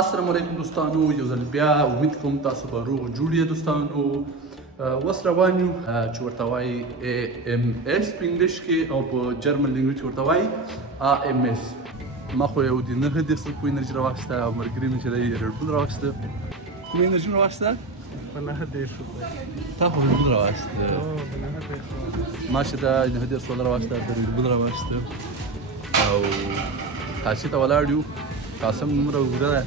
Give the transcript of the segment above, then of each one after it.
السلام علیکم دوستانو، یو ځل بیا امید کوم تاسو به روغ جوړ یې دوستانو. اوس روان یو چې ورته وایي AMS په انګلیش کې او په جرمن لینګویج کې ورته وایي AMS. ما خو یو د 9 سلکو انرژي راواخیسته او ملګري مې چې دی ریډبول راواخیسته. کومه انرژي مې راواخیسته؟ په 9 روپۍ. تا خو ریډبول راواخیسته. په 9 ما چې دا 9 سوله راواخیسته د ریډبول راواخیسته او کاسې ته ولاړ یو. قاسم نومره اوږده ده،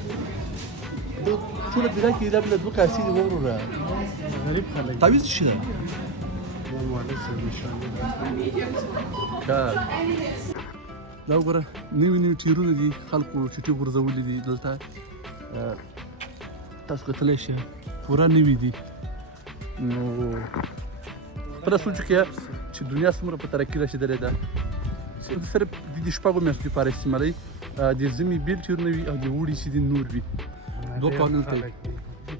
ټوله پیدا کې دا بله 2 کاسې دي وروره. غریب خلک تعویض څه شي ده؟ ښه دا وګوره نوي ټیرونه دي، خلکو چټي غورځولي دي دلته. تاسو کتلی شئ پوره نوي دي. نو پته سوچ وکړه چې دنیا څومره په ترقي رسېدلې ده. صرف د شپږو میاشتو لپاره استعمالوي. د ژمي بیل ټیرونه وي او د اوړي چې دي نور وي. 2 کالونو ته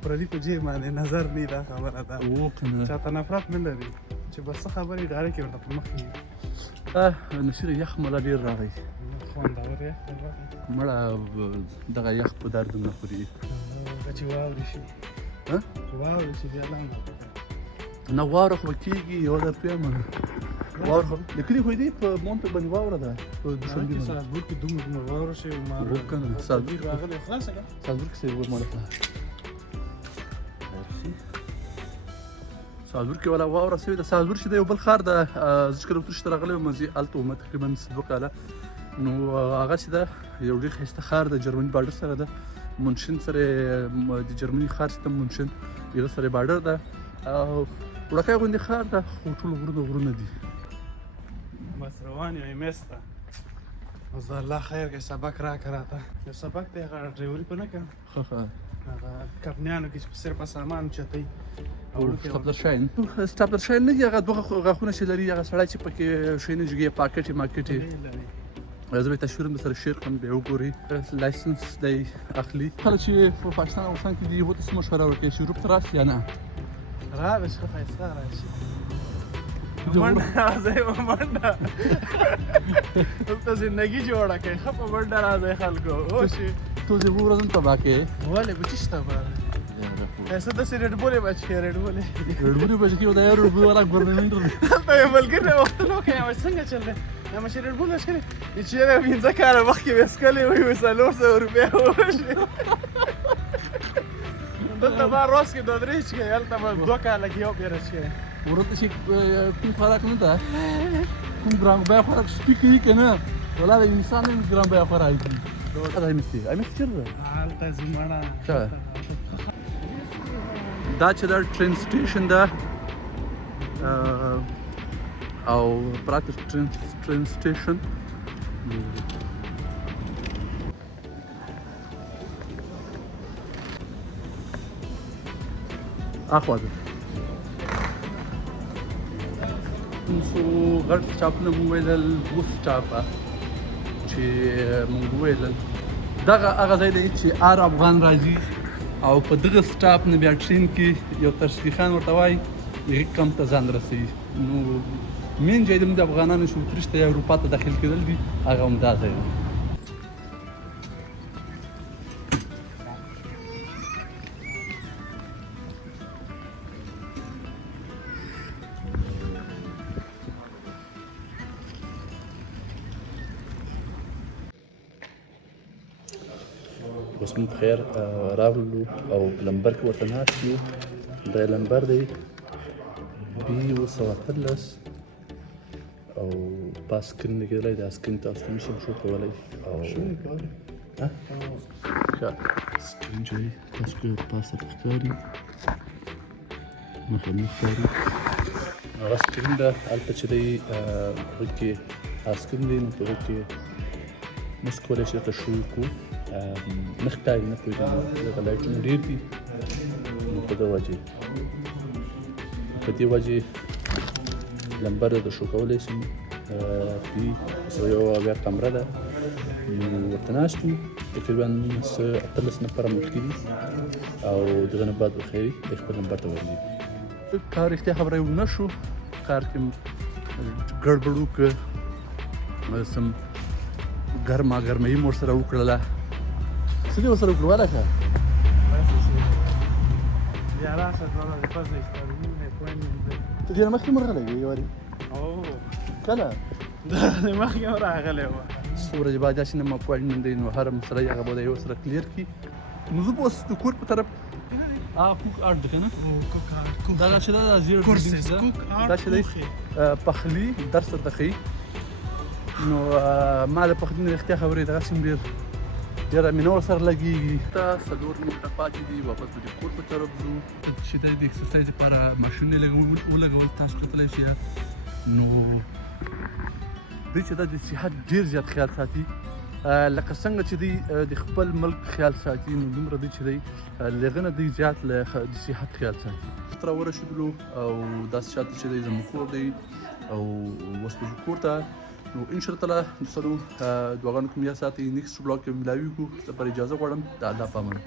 پردي په جیب باندې نظر نه دا خبره ده. او کنه چاته نفرت نه لري چې بس څه خبرې ډایرکټ ورته په مخ کې نشیر یخ مله ډېر راغی. خوندور یې مړه دغه یخ په درد نه خوري. چې واورې شي واورې شي بیا لاندې نه واوره خو کېږي. یو درته وایم واوره خو د کلي خو دې په مونټ باندې واوره ده په دوشنبې باندې. سالزبورګ کې دومره واوره شوې هو کنه سالزبورګ راغلی خلاصه که سالزبورګ کې سیروه ماله سالزبورګ کې ولا واوره سوې ده. سالزبورګ چې د یو بل ښار ده، زه چې کله اتریش ته راغلی وم هلته وم تقریبا 2 کاله. نو هغه چې ده یو ډېر ښایسته ښار ده، جرمني بارډر سره ده. منشن سره د جرمني ښار چې ته منشن هغه سره بارډر ده او وړوکی غوندې ښار ده، خو ټول غرونه دي. بس روان یو ایمس ته. اوس د الله خیر که سبق راکړه راته. یو سبق دی هغه ډرایوري په نه کړم. ښه هغه کمپنیانو کې چې صرف سامان چتوي سټاپلرشاین نه دي. هغه 2 غاښونه چې لري هغه سړی چې پکې شی نه جګې پاکټې ماکټې. زه به تصویر هم درسره شیر کړم، بیا وګورئ. لایسنس دی اخلي. کله چې په پاکستان او افغانستان کې دي هغو ته څه مشوره ورکوي چې اروپ ته راشي یا نه؟ راغی ښه ښایسته راشي. منډه راځئ په منډه دلته زندګي جوړه کړئ. ښه په منډه راځئ خلکو اوشي. تو زه ورځم تباه کې ولې به چی شته باره ایسه داسې ریډبولې به چښې ریډبولې به چې دا یو ریډبول والا ګورنمنټ دی. هلته یو ملګري وختونه وکړې یمه څنګه چل دی یمه چې ریډبول وڅښلې چېرې 15 کاله مخکې مې څښلې وي 400 روپۍ وشي. دلته به روز کې 2-3 څښې، هلته به 2 کاله کې یو پیره څښې. ورته چې کوم خوراک نه ده، کوم ګران بیه خوراک سپي کوي که نه، ولا د انسان هم ګران بیه خوراک دي. دا ایمس چېرته ده؟ هلته ځي مړه. دا چې دا ټرین سټیشن ده او پراته ټرین سټیشن اخوا ده. څو غټ سټاپونه مو ویلل، 2 سټاپه چې مونږ وویلل. دغه هغه ځای دی چې هر افغان راځي او په دغه سټاپ نه بیا ټرین کې یو تشریخان ورته وایي هغې کمپ ته ځان رسوي. نو مین ځای د افغانانو چې اتریش ته یا اروپا ته داخل کېدل دي هغه همدا ځای دی. اوس موږ خیر راغلو او لمبر کې ورته ناست یو. دا لمبر دی B213 او په سکرین لګېدلی. دا سکرین تاسو ته نشم شو کولی او سکرین چې دی تاسو که پاس ته ښکاري مخه نه ښکاري. هغه سکرین ده هلته چې دی هغه کې سکرین دی. نو په هغه کې موږ کولی شو درته شو کړو. نه ښکاري نه پوهېږم ځکه لایټونه ډېر دي. نو په دې وجې لمبر د شو کولی شم. یو بیا کمره ده. نو ورته ناست یو تقریبا 18 نفره ملکي دي او دغه نه بعد بخیري د خپل لمبر ته ورځي. کار رښتیا خبره ونه شو. کار کې ګډوډ وکړه. سم ګرمایي مو ورسره وکړله. څه دې ورسره وکړو هلکه بیا راشه دواړه د پزې ښکارونه اپوینټمنټ دی ته دې نه مخکې هم راغلی یې وارې کله دا د مخکې هم راغلی وه څو ورځې بعد داسې نه اپوینټمنټ دی نو هر مسله یې هغه به د یو سره کلیر کړي نو زه به اوس د کور په طرف کوک آرټ ده که نه دا چې دا زیړ کورسز ده کوک دا آرټ چې دی پخلي درس ورته ښیي نو ما د پخلي نه رښتیا خبرې دغسې هم ډېره مینه ورسره لګېږي ته 4 منټه پاتې دي واپس به د کور په طرف ځو چې دی د اکسرسایز لپاره ماشینونه ولګول تاسو کتلی شئ نو دوی چې دا د صحت ډېر زیات خیال ساتي لکه څنګه چې دوی د خپل ملک خیال ساتي نو دومره دوی چې دی له هغه نه دوی زیات د صحت خیال ساتي را ورسېدلو او داسې شاته چې دی زموږ کور دی او اوس به ځو کور ته نو انشاءالله سلو دعاګانو کې مو یاد ساتئ نیکسټ بلاګ کې ملاوي کړو لپاره اجازه غواړم د الله په امان